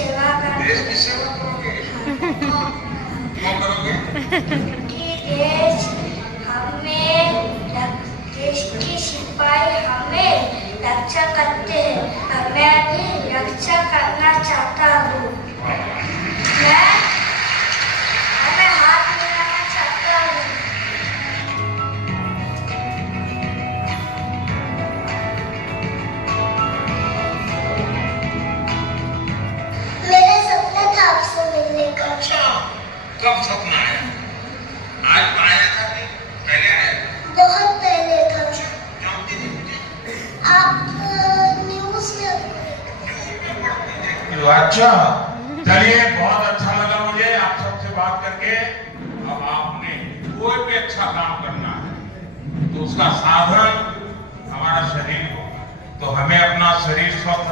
सेवा करूंगी। देश की सेवा करोगे? क्यों करोगे? कि देश की सिपाही हमें रक्षा करते हैं, मैं भी रक्षा करना चाहता हूँ। मैं हाथ मिलाना चाहता हूँ। मेरा सपना था आपसे मिलने का। अच्छा, कब सपना आया? आज तो आया था कि पहले आया था? बहुत पहले था। क्यों दीदी? आप न्यूज़ में अच्छा, चलिए, बहुत अच्छा लगा मुझे आप सबसे बात करके। अब आपने कोई भी अच्छा काम करना है तो उसका साधन हमारा शरीर हो, तो हमें अपना शरीर स्वस्थ